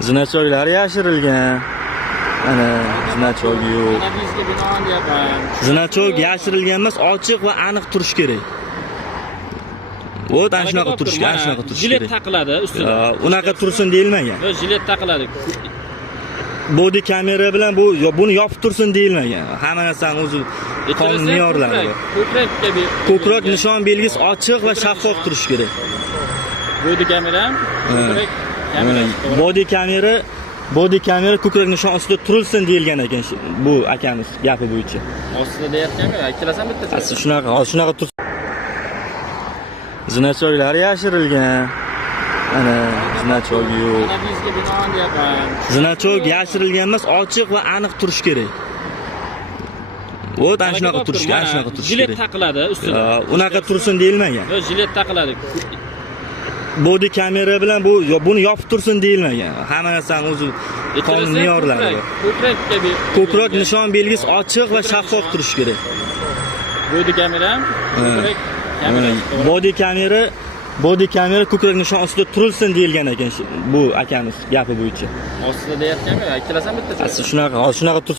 Zinachoylar yashirilgan. Ana zinachoy yo'q. Mana bizga binoan deyapman. Zinachoy yashirilgan emas, ochiq va aniq turish kerak. Ana shunaqa turish kerak, ana shunaqa turish Jilet kerak. taqiladi ustida. Unaqa tursin deyilmagan. Yo, jilet taqiladi. Body kamera bilan buni yopib tursin deyilmagan. Hamma narsani o'zi qonun me'yorlari. Ko'krak nishon belgisi ochiq va shaffof turishi kerak. Body kamera, ko'krak kamera. Body kamera ko'krak nishon ostida turilsin deyilgan ekan bu akamiz gapi bo'yicha. Ostida deyapti-ku, ikkalasi ham bitta. Asli shunaqa tur. Zinachoylar yashirilgan. Ana zinachoy yo'q. Mana bizga binoan deyapman. Zinachoy yashirilgan emas, ochiq va aniq turish kerak. Ana shunaqa turish kerak, ana shunaqa turish jilet kerak. taqiladi ustida. Unaqa tursin deyilmagan. Yo, jilet taqiladi. Body kamera bilan buni yopib tursin deyilmagan. Hamma narsani o'zi qonun me'yorlari. Ko'krak nishon belgisi ochiq va shaffof turishi kerak. Body kamera, ko'krak Body kamera ko'krak nishon ostida turilsin deyilgan ekan bu akamiz gapi bo'yicha. Ostida deyapti-ku, ikkalasi ham bitta. Asli shunaqa tur.